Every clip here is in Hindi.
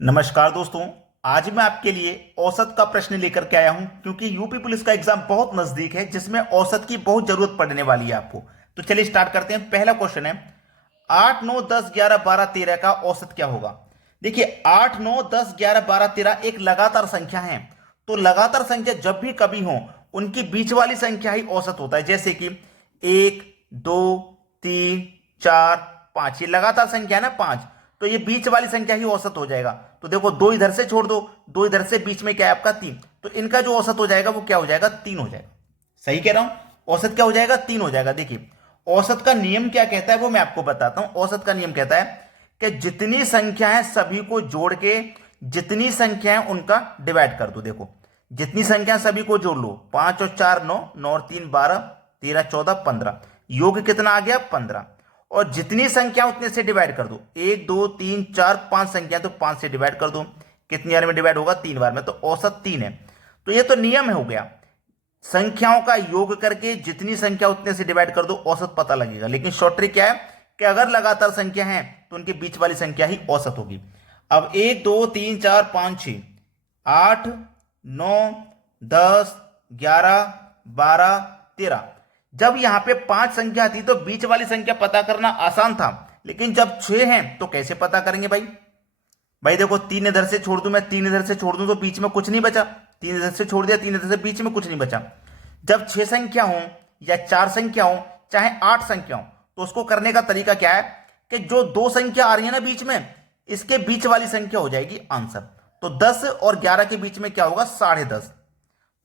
नमस्कार दोस्तों। आज मैं आपके लिए औसत का प्रश्न लेकर के आया हूं क्योंकि यूपी पुलिस का एग्जाम बहुत नजदीक है जिसमें औसत की बहुत जरूरत पड़ने वाली है आपको। तो चलिए स्टार्ट करते हैं। पहला क्वेश्चन है 8 9 10 11 12 13 का औसत क्या होगा। देखिए 8 9 10 11 12 13 एक लगातार संख्या है। तो लगातार संख्या जब भी कभी हो उनकी बीच वाली संख्या ही औसत होता है। जैसे कि 1 2 3 4 5 ये लगातार संख्या है ना 5। तो ये बीच वाली संख्या ही औसत हो जाएगा। तो देखो दो इधर से छोड़ दो, दो इधर से, बीच में क्या है आपका 3। तो इनका जो औसत हो जाएगा वो क्या हो जाएगा 3 हो जाएगा। सही कह रहा हूं। औसत क्या हो जाएगा 3 हो जाएगा। देखिए औसत का नियम क्या कहता है वो मैं आपको बताता हूं। औसत का नियम कहता है कि जितनी संख्या है सभी को जोड़ के जितनी संख्या है उनका डिवाइड कर दो। देखो जितनी संख्या सभी को जोड़ लो, 5 और 4 9, 9 और 3 12, 13 14 15, योग कितना आ गया 15। और जितनी संख्या उतने से डिवाइड कर दो, 1 2 3 4 5 संख्या, तो 5 से डिवाइड कर दो। कितनी बार में डिवाइड होगा 3 बार में, तो औसत 3 है। तो ये तो नियम हो गया, संख्याओं का योग करके जितनी संख्या उतने से डिवाइड कर दो, औसत पता लगेगा। लेकिन शॉर्ट ट्रिक क्या है कि अगर लगातार संख्या है तो उनके बीच वाली संख्या ही औसत होगी। अब 1 2 3 4 5 6 8 9 10 11 12 13, जब यहां पे 5 संख्या थी तो बीच वाली संख्या पता करना आसान था। लेकिन जब 6 है तो कैसे पता करेंगे भाई। भाई देखो 3 इधर से छोड़ दूं, मैं 3 इधर से छोड़ दूं तो बीच में कुछ नहीं बचा। 3 इधर से छोड़ दिया, 3 इधर से, बीच में कुछ नहीं बचा। जब 6 संख्या हो या 4 संख्या हो चाहे 8 संख्या हो, तो उसको करने का तरीका क्या है कि जो दो संख्या आ रही है ना बीच में, इसके बीच वाली संख्या हो जाएगी आंसर। तो 10 और 11 के बीच में क्या होगा 10.5।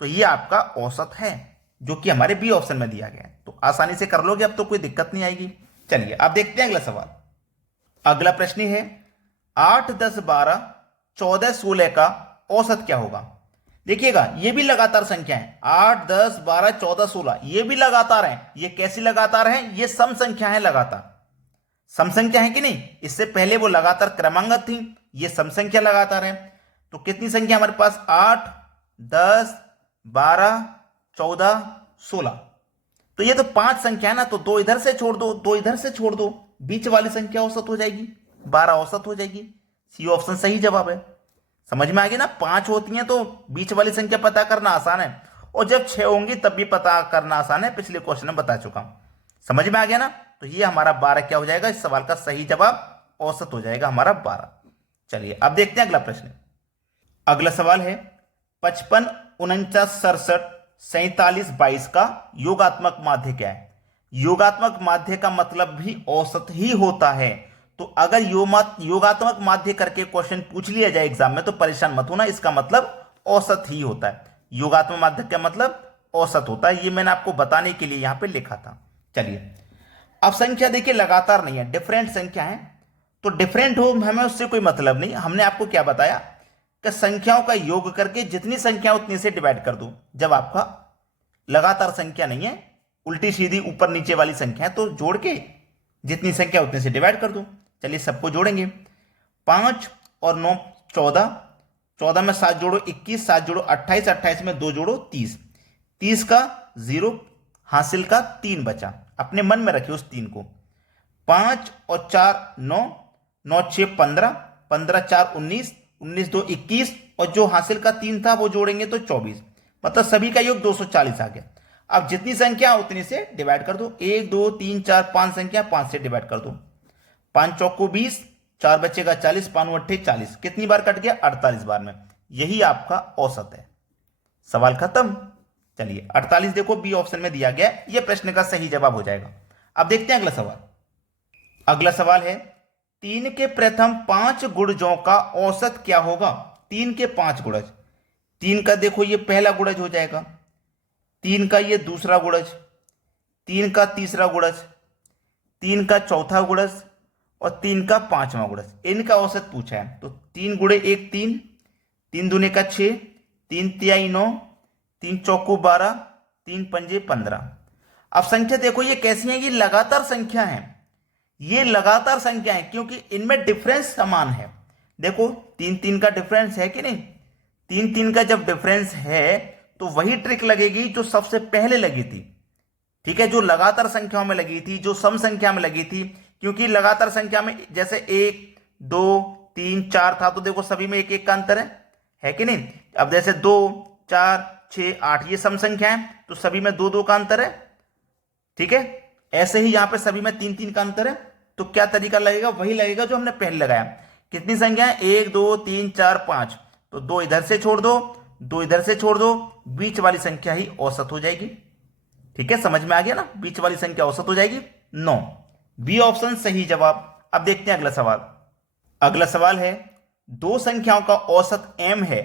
तो ये आपका औसत है जो कि हमारे बी ऑप्शन में दिया गया है। तो आसानी से कर लोगे, अब तो कोई दिक्कत नहीं आएगी। चलिए आप देखते हैं अगला सवाल। अगला प्रश्न है 8 10 12 14 16 का औसत क्या होगा। देखिएगा ये भी लगातार संख्या है, 8 10 12 14 16 ये भी लगातार है। ये कैसी लगातार है, ये सम संख्या है, लगातार सम संख्या है कि नहीं। इससे पहले वो लगातार क्रमांगत थी, ये सम संख्या लगातार है। तो कितनी संख्या हमारे पास 8 10 12 14 16। तो ये तो 5 संख्या है ना, तो दो इधर से छोड़ दो, दो इधर से छोड़ दो, बीच वाली संख्या औसत हो जाएगी, 12 औसत हो जाएगी। सी ऑप्शन सही जवाब है। समझ में आ गया ना, 5 होती हैं तो बीच वाली संख्या पता करना आसान है, और जब 6 होंगी तब भी पता करना आसान है, पिछले क्वेश्चन में बता चुका हूं। समझ में आ गया ना। तो ये हमारा 12 क्या हो जाएगा, इस सवाल का सही जवाब औसत हो जाएगा हमारा 12। चलिए अब देखते हैं अगला प्रश्न। अगला सवाल है 55 49 67 47 22 का योगात्मक माध्य क्या है। योगात्मक माध्य का मतलब भी औसत ही होता है। तो अगर योगात्मक माध्य करके क्वेश्चन पूछ लिया जाए एग्जाम में तो परेशान मत होना, इसका मतलब औसत ही होता है। योगात्मक माध्य का मतलब औसत होता है, ये मैंने आपको बताने के लिए यहां पे लिखा था। चलिए अब संख्या देखिए लगातार नहीं है, डिफरेंट संख्या है। तो डिफरेंट हो हमें उससे कोई मतलब नहीं। हमने आपको क्या बताया कि संख्याओं का योग करके जितनी संख्या उतनी से डिवाइड कर दो। जब आपका लगातार संख्या नहीं है, उल्टी सीधी ऊपर नीचे वाली संख्या है, तो जोड़ के जितनी संख्या उतने से डिवाइड कर दो। चलिए सबको जोड़ेंगे। 5 और 9 14, 14 में 7 जोड़ो 21, 7 जोड़ो 28, 28 में 2 जोड़ो 30, 30 का 0, हासिल का 3 बचा। अपने मन में रखिए उस 3 को। 5 और 4 9, 9 6 15, 15 4 19, 19 2 21, और जो हासिल का 3 था वो जोड़ेंगे तो 24, मतलब सभी का योग 240 आ गया। अब जितनी संख्या उतनी से डिवाइड कर दो। 1 2 3 4 5 संख्या, 5 से डिवाइड कर दो। 5 चौको 20, 4 बचेगा 40, 5 अट्ठे 40, कितनी बार कट गया 48 बार में। यही आपका औसत है। सवाल खत्म। चलिए 48 देखो बी ऑप्शन में दिया गया, यह प्रश्न का सही जवाब हो जाएगा। अब देखते हैं अगला सवाल। अगला सवाल है 3 के प्रथम 5 गुणजों का औसत क्या होगा। 3 के 5 गुणज, 3 का देखो ये पहला गुणज हो जाएगा, 3 का ये दूसरा गुणज, 3 का तीसरा गुणज, 3 का चौथा गुणज, और 3 का पांचवा गुणज। इनका औसत पूछा है। तो 3 गुणे 1 3, 3 दूने का 6, 3 तिहाई 9, 3 चौको 12, 3 पंजे 15। अब संख्या देखो ये कैसी है, ये लगातार संख्या है। ये लगातार संख्या है क्योंकि इनमें डिफरेंस समान है। देखो 3 3 का डिफरेंस है कि नहीं। 3 3 का जब डिफरेंस है तो वही ट्रिक लगेगी जो सबसे पहले लगी थी। ठीक है, जो लगातार संख्याओं में लगी थी, जो सम संख्या में लगी थी। क्योंकि लगातार संख्या में जैसे 1 2 3 4 था तो देखो सभी में एक एक का अंतर है कि नहीं। अब जैसे 2 4 6 8 ये सम संख्या है तो सभी में 2 2 का अंतर है, ठीक है। ऐसे ही यहां पे सभी में 3 3 का अंतर है, तो क्या तरीका लगेगा, वही लगेगा जो हमने पहले लगाया। कितनी संख्या है, 1 2 3 4 5, तो 2 इधर से छोड़ दो, 2 इधर से छोड़ दो, बीच वाली संख्या ही औसत हो जाएगी। ठीक है, समझ में आ गया ना, बीच वाली संख्या औसत हो जाएगी 9। बी ऑप्शन सही जवाब। अब देखते हैं अगला सवाल। अगला सवाल है, दो संख्याओं का औसत m है,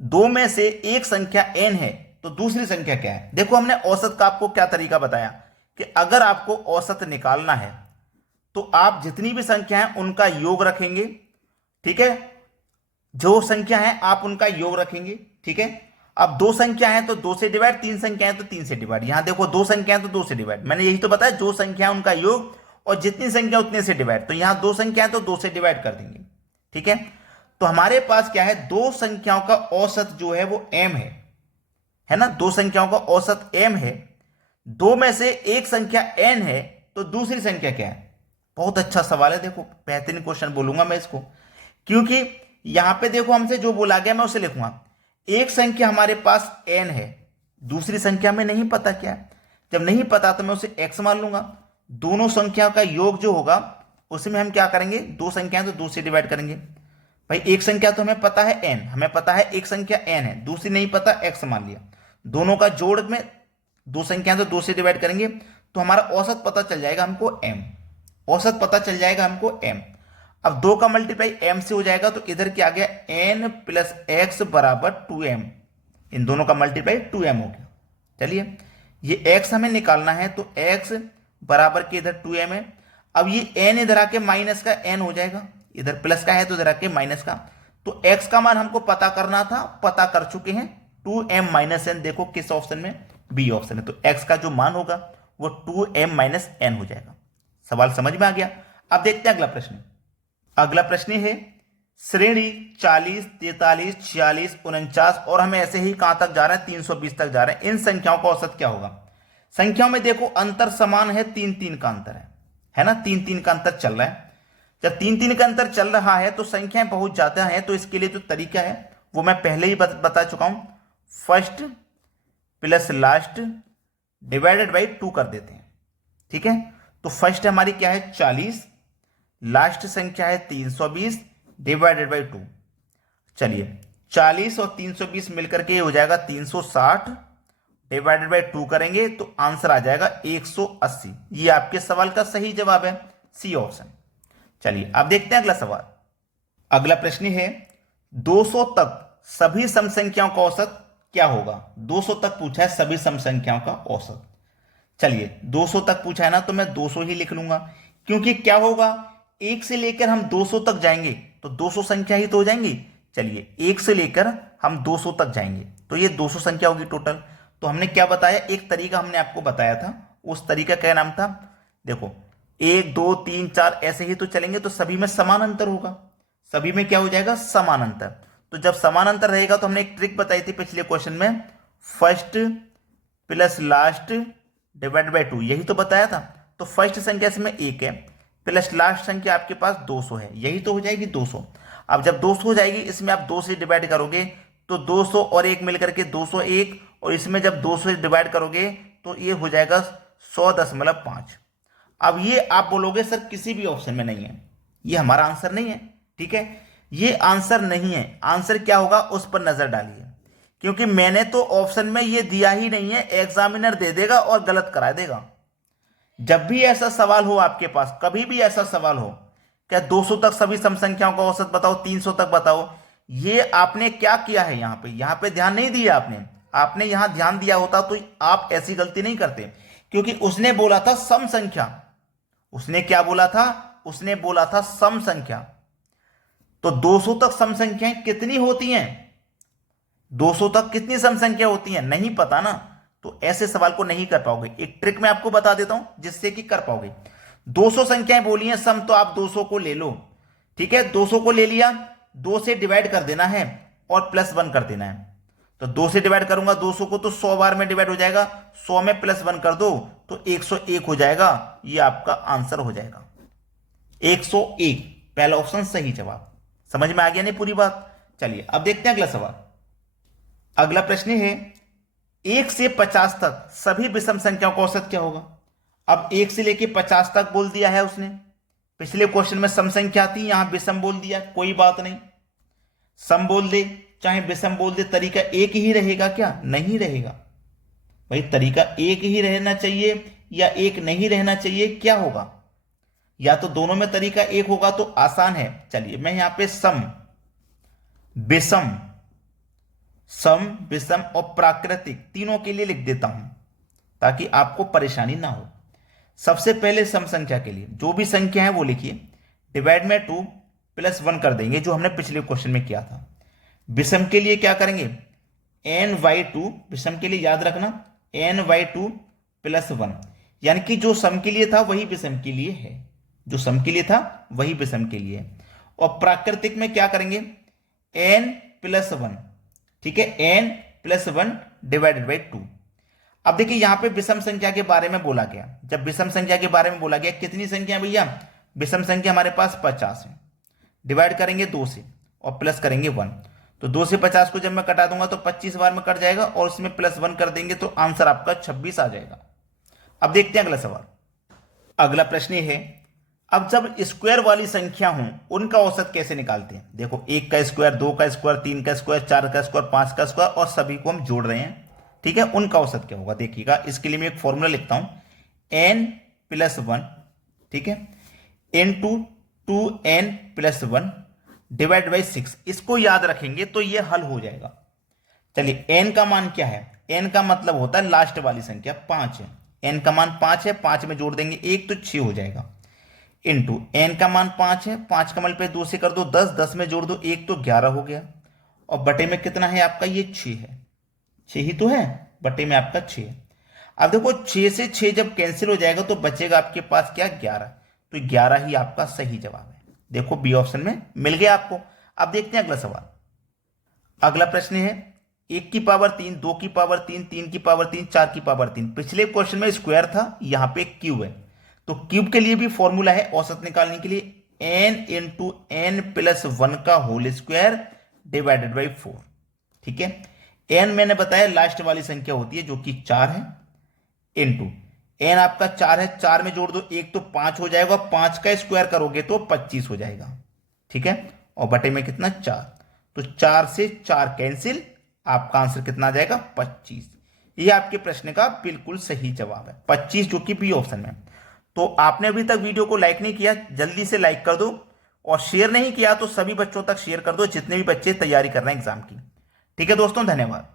दो में से एक संख्या n है, तो दूसरी संख्या क्या है। देखो हमने औसत का आपको क्या तरीका बताया कि अगर आपको औसत निकालना है तो आप जितनी भी संख्या है उनका योग रखेंगे, ठीक है, जो संख्या है आप उनका योग रखेंगे, ठीक है। अब दो संख्या है तो 2 से डिवाइड, 3 संख्या है तो 3 से डिवाइड। यहां देखो 2 संख्या है तो 2 से डिवाइड, मैंने यही तो बताया, जो संख्या है उनका योग और जितनी संख्या उतने से डिवाइड। तो यहां 2 संख्या है तो 2 से डिवाइड कर देंगे, ठीक है। तो हमारे पास क्या है, दो संख्याओं का औसत जो है वो m है ना, दो संख्याओं का औसत m है, दो में से एक संख्या n है, तो दूसरी संख्या क्या है। बहुत अच्छा सवाल है, देखो बेहतरीन क्वेश्चन बोलूंगा मैं इसको, क्योंकि यहां पे देखो हमसे जो बोला गया मैं उसे लिखूंगा। एक संख्या हमारे पास n है, दूसरी संख्या में नहीं पता क्या है, जब नहीं पता तो मैं उसे x मान लूंगा। दोनों संख्याओं का योग जो होगा उसमें हम क्या करेंगे, दो संख्याएं तो 2 से डिवाइड करेंगे। भाई एक संख्या तो हमें पता है n, हमें पता है एक संख्या n है, दूसरी नहीं पता x मान लिया, दोनों का जोड़ में दो संख्याएं तो 2 से डिवाइड करेंगे, तो हमारा औसत पता चल जाएगा हमको m, औसत पता चल जाएगा हमको m। अब 2 का मल्टीप्लाई m से हो जाएगा, तो इधर क्या आ गया, n प्लस x बराबर 2m, इन दोनों का मल्टीप्लाई 2m हो गया। चलिए ये x हमें निकालना है, तो x बराबर के इधर 2m है। अब ये n इधर आके माइनस का n हो जाएगा, इधर प्लस का है तो इधर आके माइनस का, तो x का मान हमको पता करना था, पता कर चुके हैं, 2m माइनस n। देखो किस ऑप्शन में, बी ऑप्शन है, तो x का जो मान होगा वो 2m माइनस n हो जाएगा। सवाल समझ में आ गया। अब देखते हैं अगला प्रश्न। अगला प्रश्न है, श्रेणी 40 43 46 49 और हमें ऐसे ही कहां तक जा रहे हैं, 320 तक जा रहे हैं, इन संख्याओं का औसत क्या होगा। संख्याओं में देखो अंतर समान है, 3 3 का अंतर है ना, 3 3 का अंतर चल रहा है। जब 3 3 का अंतर चल रहा है तो संख्याएं बहुत ज्यादा है, तो इसके लिए जो तरीका है वो मैं पहले ही बता चुका हूं, first plus last divided by 2 कर देते हैं, ठीक है। तो फर्स्ट हमारी क्या है 40, लास्ट संख्या है 320 डिवाइडेड बाई 2। चलिए 40 और 320 मिलकर के हो जाएगा 360, डिवाइडेड बाई 2 करेंगे तो आंसर आ जाएगा 180। ये आपके सवाल का सही जवाब है, सी ऑप्शन। चलिए अब देखते हैं अगला सवाल। अगला प्रश्न है, 200 तक सभी सम संख्याओं का औसत क्या होगा। 200 तक पूछा है, सभी सम संख्याओं का औसत। चलिए 200 तक पूछा है ना, तो मैं 200 ही लिख लूंगा, क्योंकि क्या होगा, 1 से लेकर हम 200 तक जाएंगे तो 200 संख्या ही तो हो जाएंगी। चलिए 1 से लेकर हम 200 तक जाएंगे तो ये 200 संख्या होगी टोटल। तो हमने क्या बताया, एक तरीका हमने आपको बताया था, उस तरीका क्या नाम था, देखो 1 2 3 4 ऐसे ही तो चलेंगे, तो सभी में समान अंतर होगा, सभी में क्या हो जाएगा, समान अंतर। तो जब समान अंतर रहेगा तो हमने एक ट्रिक बताई थी पिछले क्वेश्चन में, first plus last divide by 2, यही तो बताया था। तो फर्स्ट संख्या इसमें 1 है, प्लस लास्ट संख्या आपके पास 200 है, यही तो हो जाएगी 200। अब जब 200 हो जाएगी, इसमें आप 2 से डिवाइड करोगे तो 200 और 1 मिलकर के 201, और इसमें जब 200 से डिवाइड करोगे तो ये हो जाएगा 100.5। अब ये आप बोलोगे सर किसी भी ऑप्शन में नहीं है, ये हमारा आंसर नहीं है, ठीक है, ये आंसर नहीं है। आंसर क्या होगा उस पर नजर डालिए, क्योंकि मैंने तो ऑप्शन में ये दिया ही नहीं है, एग्जामिनर दे देगा और गलत करा देगा। जब भी ऐसा सवाल हो आपके पास, कभी भी ऐसा सवाल हो, क्या 200 तक सभी सम संख्याओं का औसत बताओ, 300 तक बताओ, ये आपने क्या किया है, यहां पे ध्यान नहीं दिया आपने यहां ध्यान दिया होता तो आप ऐसी गलती नहीं करते, क्योंकि उसने बोला था सम संख्या, उसने क्या बोला था, उसने बोला था सम संख्या। तो 200 तक सम संख्याएं कितनी होती हैं, 200 तक कितनी सम संख्या होती हैं, नहीं पता ना, तो ऐसे सवाल को नहीं कर पाओगे। एक ट्रिक मैं आपको बता देता हूं जिससे कि कर पाओगे। 200 संख्याएं बोली हैं सम, तो आप 200 को ले लो, ठीक है, 200 को ले लिया, 2 से डिवाइड कर देना है और +1 कर देना है। तो 2 से डिवाइड करूंगा 200 को तो 100 बार में डिवाइड हो जाएगा, 100 में +1 कर दो तो 101 हो जाएगा, ये आपका आंसर हो जाएगा 101। पहला ऑप्शन सही जवाब। समझ में आ गया नहीं पूरी बात? चलिए अब देखते हैं अगला सवाल। अगला प्रश्न है 1 से 50 तक सभी विषम संख्याओं का औसत क्या होगा? अब 1 से लेके 50 तक बोल दिया है उसने। पिछले क्वेश्चन में सम संख्या थी, यहां विषम बोल दिया, कोई बात नहीं। सम बोल दे चाहे विषम बोल दे, तरीका एक ही रहेगा क्या? नहीं रहेगा भाई, तरीका एक ही रहना चाहिए या एक नहीं रहना चाहिए, क्या होगा? या तो दोनों में तरीका एक होगा तो आसान है। चलिए मैं यहां पे सम, विषम, सम, विषम और प्राकृतिक तीनों के लिए लिख देता हूं ताकि आपको परेशानी ना हो। सबसे पहले सम संख्या के लिए जो भी संख्या है वो लिखिए, डिवाइड में 2 + 1 कर देंगे जो हमने पिछले क्वेश्चन में किया था। विषम के लिए क्या करेंगे? n/2, विषम के लिए याद रखना n/2 + 1, यानी कि जो सम के लिए था वही विषम के लिए है, जो सम के लिए था वही विषम के लिए है। और प्राकृतिक में क्या करेंगे? n + 1, ठीक है, n + 1 / 2। अब देखिए यहां पे विषम संख्या के बारे में बोला गया। जब विषम संख्या के बारे में बोला गया, कितनी संख्या है भैया? विषम संख्या हमारे पास 50 है। डिवाइड करेंगे 2 से और प्लस करेंगे 1, तो 2 से 50 को जब मैं कटा दूंगा तो 25 बार में कट जाएगा और उसमें +1 कर देंगे तो आंसर आपका 26 आ जाएगा। अब देखते हैं अगला सवाल। अगला प्रश्न है, अब जब स्क्वायर वाली संख्या हो उनका औसत कैसे निकालते हैं? देखो 1 का स्क्वायर, 2 का स्क्वायर, 3 का स्क्वायर, 4 का स्क्वायर, 5 का स्क्वायर और सभी को हम जोड़ रहे हैं, ठीक है। उनका औसत क्या होगा देखिएगा। इसके लिए मैं एक फॉर्मूला लिखता हूं, n + 1, ठीक है, into 2n + 1 / 6। इसको याद रखेंगे तो ये हल हो जाएगा। चलिए n का मान क्या है? n का मतलब होता है लास्ट वाली संख्या 5 है, n का मान 5 है, 5 में जोड़ देंगे 1 तो 6 हो जाएगा, इंटू n का मान 5 है, 5 का मल्टीप्लाई 2 से कर दो 10, 10 में जोड़ दो 1 तो 11 हो गया, और बटे में कितना है आपका? ये 6 है, 6 ही तो है, बटे में आपका 6 है। अब देखो 6 से 6 जब कैंसिल हो जाएगा तो बचेगा आपके पास क्या? 11, तो 11 ही आपका सही जवाब है। देखो बी ऑप्शन में मिल गया आपको। अब देखते हैं अगला सवाल। अगला प्रश्न है 1 की पावर 3, 2 की पावर 3, 3 की पावर 3, 4 की पावर 3। पिछले क्वेश्चन में स्क्वायर था, यहां पे क्यूब है, तो क्यूब के लिए भी फॉर्मूला है औसत निकालने के लिए, n × n + 1 का होल स्क्वायर / 4, ठीक है। n मैंने बताया लास्ट वाली संख्या होती है जो कि 4 है, इंटू n आपका 4 है, 4 में जोड़ दो 1 तो 5 हो जाएगा, 5 का स्क्वायर करोगे तो 25 हो जाएगा, ठीक है, और बटे में कितना? 4, तो 4 से 4 कैंसिल, आपका आंसर कितना आ जाएगा? 25। ये आपके प्रश्न का बिल्कुल सही जवाब है, 25, जो कि बी ऑप्शन में। तो आपने अभी तक वीडियो को लाइक नहीं किया, जल्दी से लाइक कर दो, और शेयर नहीं किया तो सभी बच्चों तक शेयर कर दो जितने भी बच्चे तैयारी कर रहे हैं एग्जाम की, ठीक है दोस्तों, धन्यवाद।